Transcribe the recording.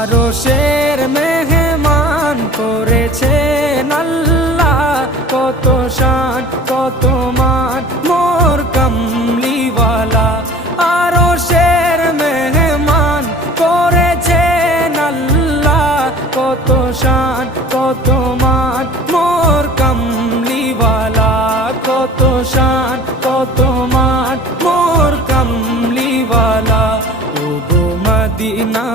আরশের মেহমান করেছেন আল্লাহ, কত শান কত মান মোর কামলিওয়ালা। আরশের মেহমান করেছেন আল্লাহ, কত শান কত মান মোর কামলিওয়ালা, কত শান কত মান মোর কামলিওয়ালা। ও গো মদিনা